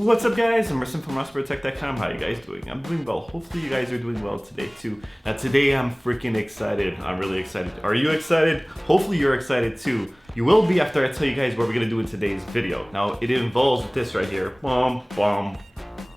What's up guys, I'm Merson from RossProtect.com. How you guys doing? I'm doing well. Hopefully you guys are doing well today too. Now today I'm freaking excited. I'm really excited. Are you excited? Hopefully you're excited too. You will be after I tell you guys what we're gonna do in today's video. Now it involves this right here.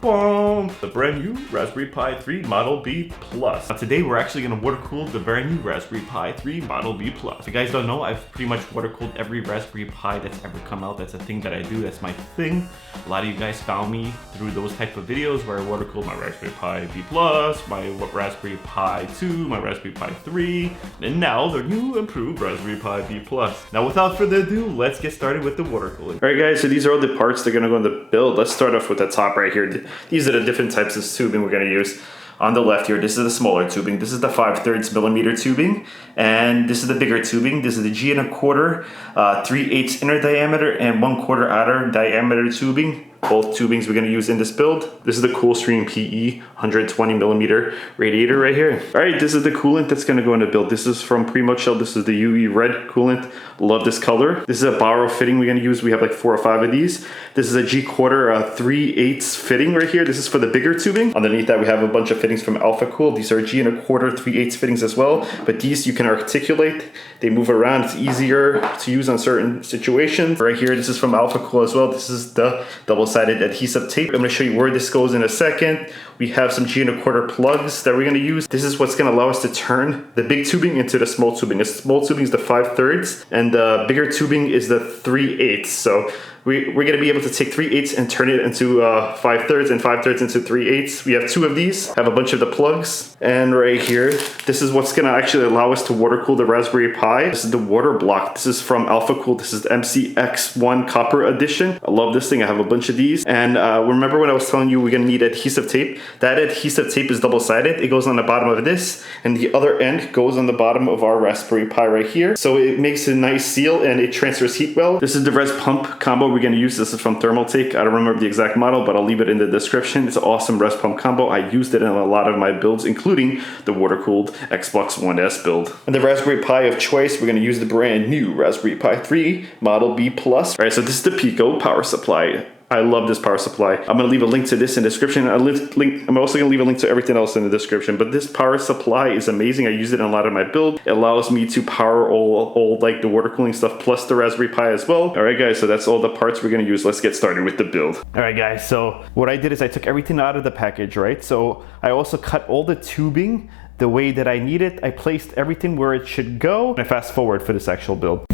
The brand new Raspberry Pi 3 Model B Plus. Now today we're actually gonna water cool the brand new Raspberry Pi 3 Model B Plus. If you guys don't know, I've pretty much water cooled every Raspberry Pi that's ever come out. That's a thing that I do, that's my thing. A lot of you guys found me through those type of videos where I water cooled my Raspberry Pi B Plus, my Raspberry Pi 2, my Raspberry Pi 3, and now the new improved Raspberry Pi B Plus. Now without further ado, let's get started with the water cooling. All right guys, so these are all the parts that are gonna go in the build. Let's start off with the top right here. These are the different types of tubing we're going to use. On the left here, this is the smaller tubing. This is the 5/3 millimeter tubing, and this is the bigger tubing. This is the G 1/4, 3/8 inner diameter and 1/4 outer diameter tubing. Both tubings we're going to use in this build. This is the Coolstream PE 120 millimeter radiator right here. All right, this is the coolant that's going to go in the build. This is from Primo Shell. This is the UE red coolant. Love this color. This is a Barrow fitting we're going to use. We have like 4 or 5 of these. This is a G 1/4 3/8 fitting right here. This is for the bigger tubing. Underneath that we have a bunch of fittings from Alpha Cool. These are G 1/4 3/8 fittings as well, but these you can articulate. They move around. It's easier to use on certain situations. Right here, this is from Alpha Cool as well. This is the double-sided adhesive tape. I'm going to show you where this goes in a second. We have some G 1/4 plugs that we're going to use. This is what's going to allow us to turn the big tubing into the small tubing. The small tubing is the 5/3 and the bigger tubing is the 3/8. So we're going to be able to take 3/8 and turn it into 5/3 and 5/3 into 3/8. We have 2 of these. I have a bunch of the plugs. And right here, this is what's going to actually allow us to water cool the Raspberry Pi. This is the water block. This is from Alpha Cool. This is the MCX1 Copper Edition. I love this thing. I have a bunch of these. And remember when I was telling you we're going to need adhesive tape? That adhesive tape is double-sided. It goes on the bottom of this, and the other end goes on the bottom of our Raspberry Pi right here. So it makes a nice seal and it transfers heat well. This is the Res Pump combo we're going to use. This is from Thermaltake. I don't remember the exact model, but I'll leave it in the description. It's an awesome Res Pump combo. I used it in a lot of my builds, including the water-cooled Xbox One S build. And the Raspberry Pi of choice, we're going to use the brand new Raspberry Pi 3 Model B Plus. All right, so this is the Pico power supply. I love this power supply. I'm going to leave a link to this in the description. I'm also going to leave a link to everything else in the description. But this power supply is amazing. I use it in a lot of my build. It allows me to power all like the water cooling stuff plus the Raspberry Pi as well. All right, guys. So that's all the parts we're going to use. Let's get started with the build. All right, guys. So what I did is I took everything out of the package, right? So I also cut all the tubing the way that I need it. I placed everything where it should go. And fast forward for this actual build.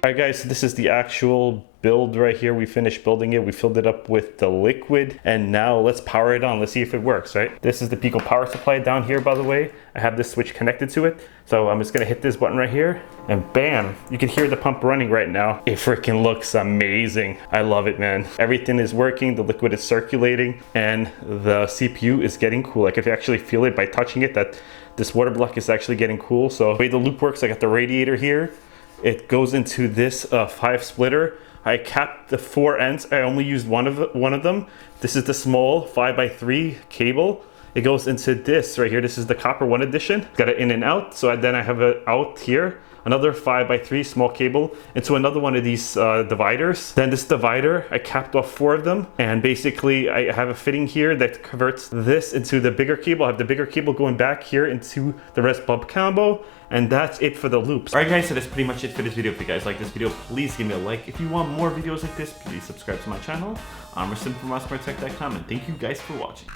All right guys, so this is the actual build right here. We finished building it. We filled it up with the liquid and now let's power it on. Let's see if it works, right? This is the Pico power supply down here, by the way. I have this switch connected to it. So I'm just gonna hit this button right here and bam, you can hear the pump running right now. It freaking looks amazing. I love it, man. Everything is working, the liquid is circulating and the CPU is getting cool. Like if you actually feel it by touching it, that this water block is actually getting cool. So the way the loop works, I got the radiator here. it goes into this 5 splitter. I capped the 4 ends. I only used one of them. This is the small 5x3 cable. It goes into this right here. This is the copper 1 edition. Got it in and out. So then I have it out here. Another 5x3 small cable into another one of these dividers. Then this divider, I capped off 4 of them. And basically I have a fitting here that converts this into the bigger cable. I have the bigger cable going back here into the Res Bub combo. And that's it for the loops. Alright guys, so that's pretty much it for this video. If you guys like this video, please give me a like. If you want more videos like this, please subscribe to my channel. I'm Rasim from RosmarTech.com, and thank you guys for watching.